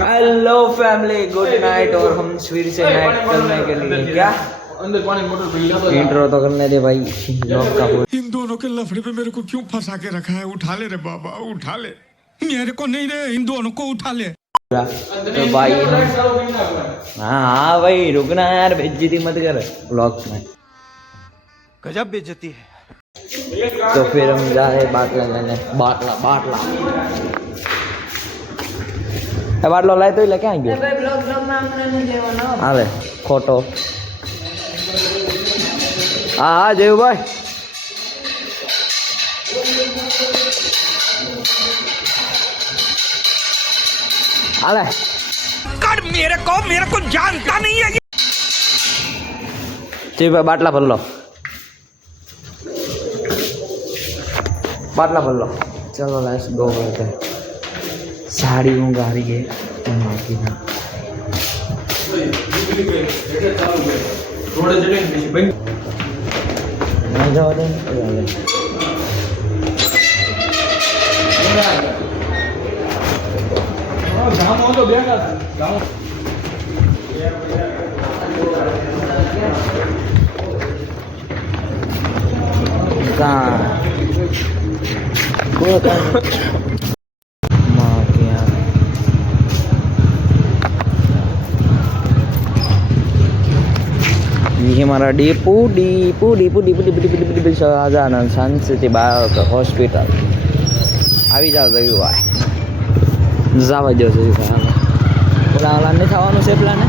Hello family, good night. और हम फिर से नाइट करने के लिए क्या अंदर पानी मोटर इंट्रो तो करने दे भाई लोग का। इन दोनों के लफड़े पे मेरे को क्यों फंसा के रखा है? उठा ले रे बाबा, उठा ले। मेरे को नहीं रे, इन दोनों को उठा ले। तो भाई हाँ भाई रुकना यार, बेइज्जती मत कर ब्लॉग में। गजब बेइज्जती है। तो फिर हम जा रहे बाटला लेने। बाटला बाटलो लाए तो लेके आएंगे। अरे खोटो हाँ जेव भाई अरे कर मेरे को जानता नहीं है। जी भाई बाटला भर लो, बाटला भर लो। चलो लेट्स गो करते हैं। साड़ी ऊँग आ रही है थोड़े जगह नहीं जाओ दे जाम हो तो बेगा जाम कहाँ माँ के यहाँ ये हमारा डिपू शाहजहानंद संस्कृति बालक હોસ્પિટલ આવી જાવ જોયું ભાઈ જવા દો જોયું ભાઈ ઓલા ઓલા નહીં થવાનું છે પ્લાન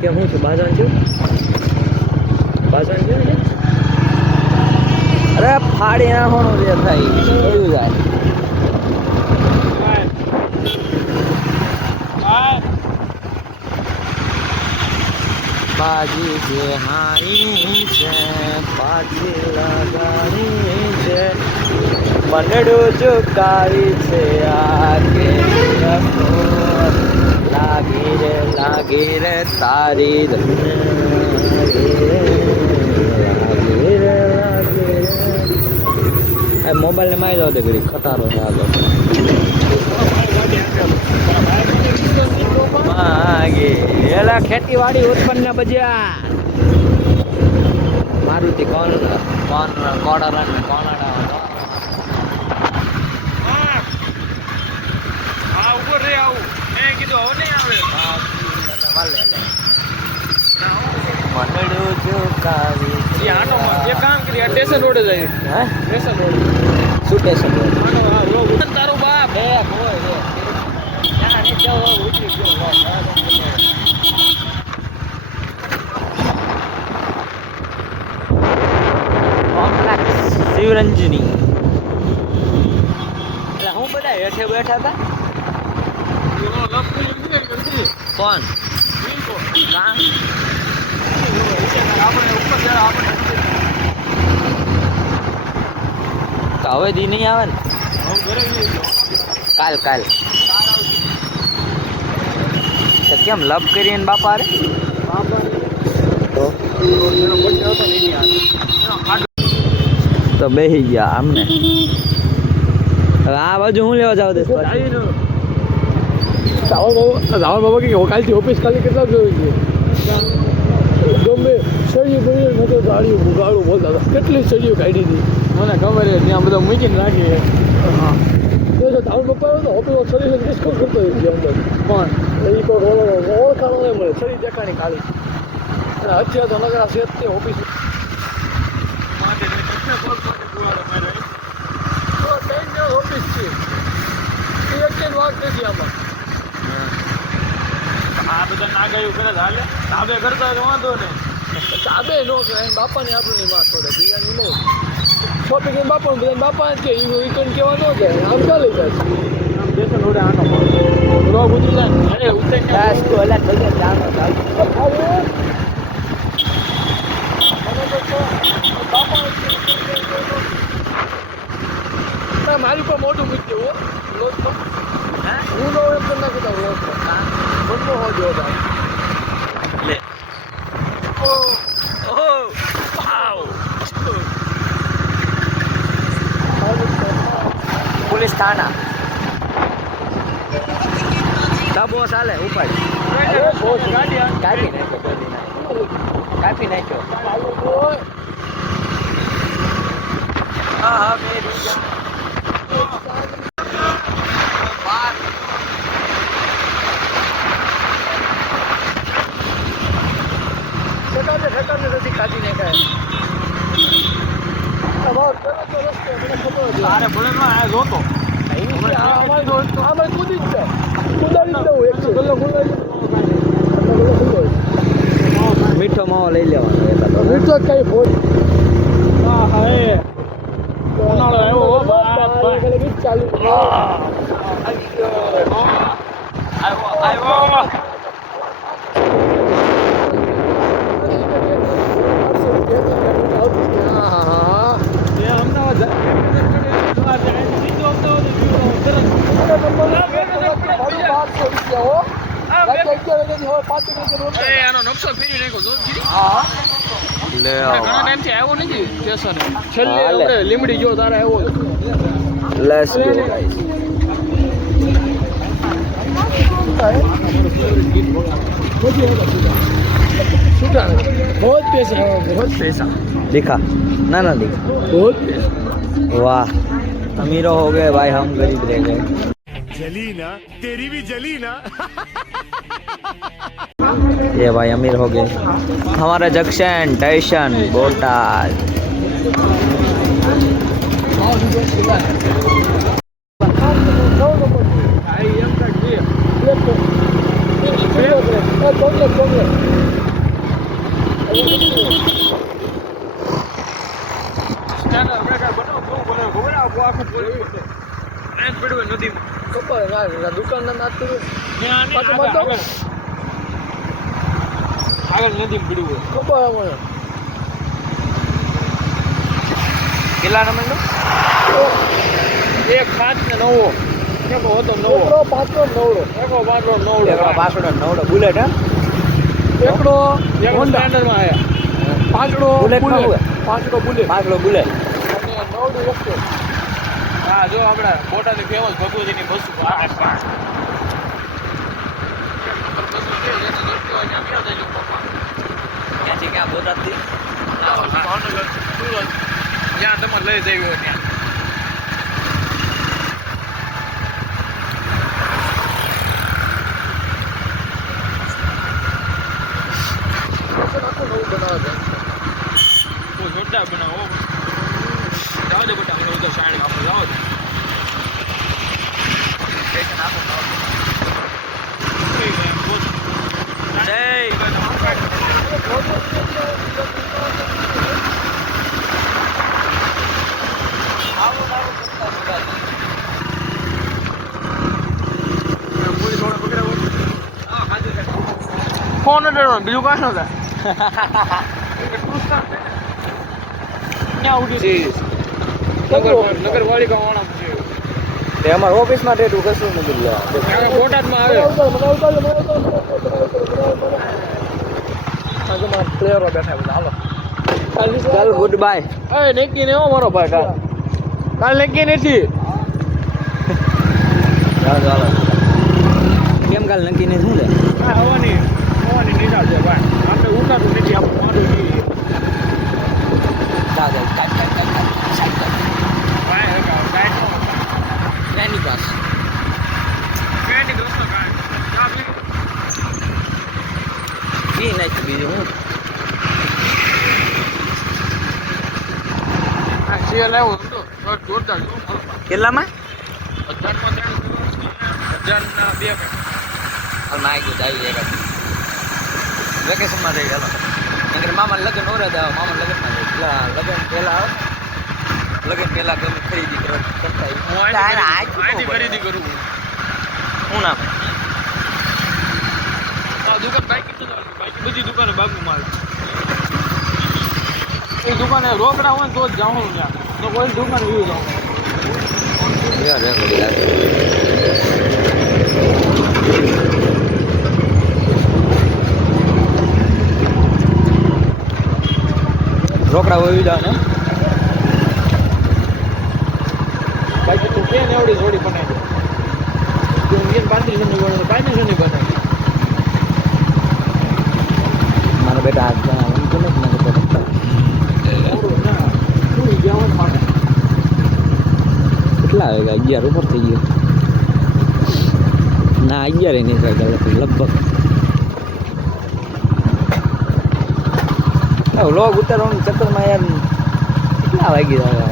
કે હું છું બાજવાન છું ને અરે ફાડી નાખવાનું જે થાય જોયું જાય बाजी जे हारी छे बाजी लगानी छे बनडो चुकावी छे आगे लागी रे तारी मोबाइल ने मारी जाओ दे घड़ी खटारो है आगे मागे एला खेतीवाड़ी उत्पन्न बजार मारुति कौन कोडरन कोनाडा हां ऊपर रे आऊ मैं कीधो हो नहीं आवे हां वाले मंडड़ो जो कावी ये आटो ये काम करी स्टेशन रोड जाई हैं स्टेशन रोड શું સ્ટેશન आटो हां वो तारो बाप બે કોઈ રે યા ને જો ઉઠી ગયો કોમ્પ્લેક્સ શિવરંજની એટલે હું બધા હેઠે બેઠા હતા કોણ કાં તો હવે દી નહીં આવે ને કાલ તો કેમ લપ કરીને બાપા રે તો બેસી ગયા આમને હવે આ બાજુ હું લેવા જાવ દે રાવણ બાબા કે કાલથી ઓફિસ ખાલી કેટલા જોયું છે ગમે સળિયું બળિયું નતો ગાડીઓ ગાડું બોલતા હતા કેટલી સળિયું કાઢી હતી મને ખબર છે ત્યાં બધા મૂકીને રાખી રાવણ બાપા તો ઓફિસ સળી ડિસ્કાઉન્ટ કરતો અંદર પણ એ કોઈ ઓળખાણો નહીં મળે સળી દેખાણી ખાલી અને અત્યારે તો નગરા છે તે ઓફિસ ઓફિસ છે એ અત્યારે વાત નથી આમાં આ બધા ના ગયું કરે હાલે તાબે કરતા હોય વાંધો નહીં તાબે નો કરે બાપાને આપણું નહીં માસ છોડે બીજાની નો શોપિંગ બાપાનું બધા બાપા જ કે એ વીકેન્ડ કેવા ન જાય આમ ચાલી જાય આમ દેશન ઓડે આનો રોગ ઉતરી જાય અરે ઉતરી જાય સ્કૂલે થઈ જાય જાનો ચાલ મારી પર મોટું મૂકી દેવું લોટમાં હું નો એમ કરી નાખી દઉં લોટમાં મોટો હો જો ભાઈ લે ઓ વાવ पुलिस थाना ડબ્બો ચાલે ઉપાડ ગાડી કાપી નાખ્યો કાપી નાખ્યો હા ઠેકાને નથી કાઢી નાખાય અરે ભલે ના આ જોતો આમાં કૂદી જ જાય કુદાડી દઉં 100 કલાક કુદાડી મીઠો માવો લઈ લેવાનો મીઠો કઈ ફોન હા હા એ ઉનાળો આવ્યો હો બાપ ચાલુ આવ્યો એનો નકશો ફેરી નાખ્યો લે ઘણા ટાઈમથી આવ્યો નથી સ્ટેશન છેલ્લે આપણે લીમડી જો તારે આવ્યો લેટ્સ ગો बहुत पैसा दिखा ना ना दिखा बहुत पैसा वाह अमीरों हो गए भाई हम गरीब रह गए जली ना तेरी भी जली ना ये भाई अमीर हो गए हमारा जंक्शन स्टेशन बोटाद કેટલા નંબર એક 5 ને 9 એકો હતો 9 પાછો 9 એકો પાછો 9 પાછળ નવડો બુલેટ હે એકડો સ્ટાન્ડર્ડ માં આયા પાંચડો બુલેટ માં હોય પાંચડો બુલેટ પાછળ બુલેટ અને 9 વખતે હા જો આપડા બોટાદની ફેમસ ભગવતીની બસ ક્યાંથી ક્યાં બોટાદથી જ્યાં તમે લઈ જઈ હોય ત્યાં જોરદાર બનાવો જાઓ દે બેટા આપણે ઉધર શાણી આપણે જાઓ દે સ્ટેશન આપો ફોન બીજું કાંઈ નતા નગરપાલિકા વાળા તે અમારા ઓફિસમાં ડેટું કશું નથી લેવા બોટાદમાં આવે પ્લેયરો બેઠા બધા હાલો ચાલ ગુડ બાય અરે નક્કી નહીં હો મારો ભાઈ કાલ નક્કી નથી ચાલો કેમ કાલ નક્કી નહીં શું લે હવાની નિશાળ છે ભાઈ આપણે ઉઠાતું નથી આપણે મારું નહીં એની પાસ ઈ નાખ બીજું હું જોરદાર કેટલામાં 1000 બે હાલમાં આવી ગયું આવી જાય વેકેશનમાં જઈ ચાલો કારણ કે મામા લગ્ન ઓરે જ આવે મામા લગ્નમાં જાય લગ્ન પહેલા આવે લગ્ન પહેલા ગમે ખરીદી કરતા ખરીદી કરું શું નામ દુકાન બાકી બધી દુકાનો બાગુ માલ એ દુકાને રોકડા હોય તો જ જાઉં ત્યાં તો કોઈ દુકાન વ્યૂ જાઉં રોકડા હોય જાવ ને બાકી તું કે ને એવડી જોડી બનાવી દે તું ઇન્ડિયન કાયદેસરની બને તો કાયદેસરની બને. મારા બેટા હાથ એમ તો નથી મને ખબર. ના શું ગયા માટે કેટલા આવે 11 ઉપર થઈ ગયો. ના 11 નહીં થાય લગભગ. વ્લોગ ઉતારવાનું ચક્કરમાં યાર કેટલા વાગી જાય.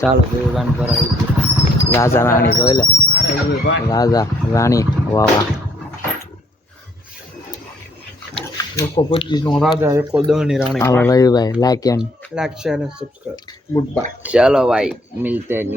ચાલો દુકાન પર આવી ગયું. રાજા રાણી જોઈ લે. રાજા રાણી વાવા. 125 નો રાજા 110 ની રાણી. હાલો ભાઈ લાઈક એન્ડ લાઈક શેર અને સબસ્ક્રાઇબ. Good bye. चलो भाई मिलते हैं न्यू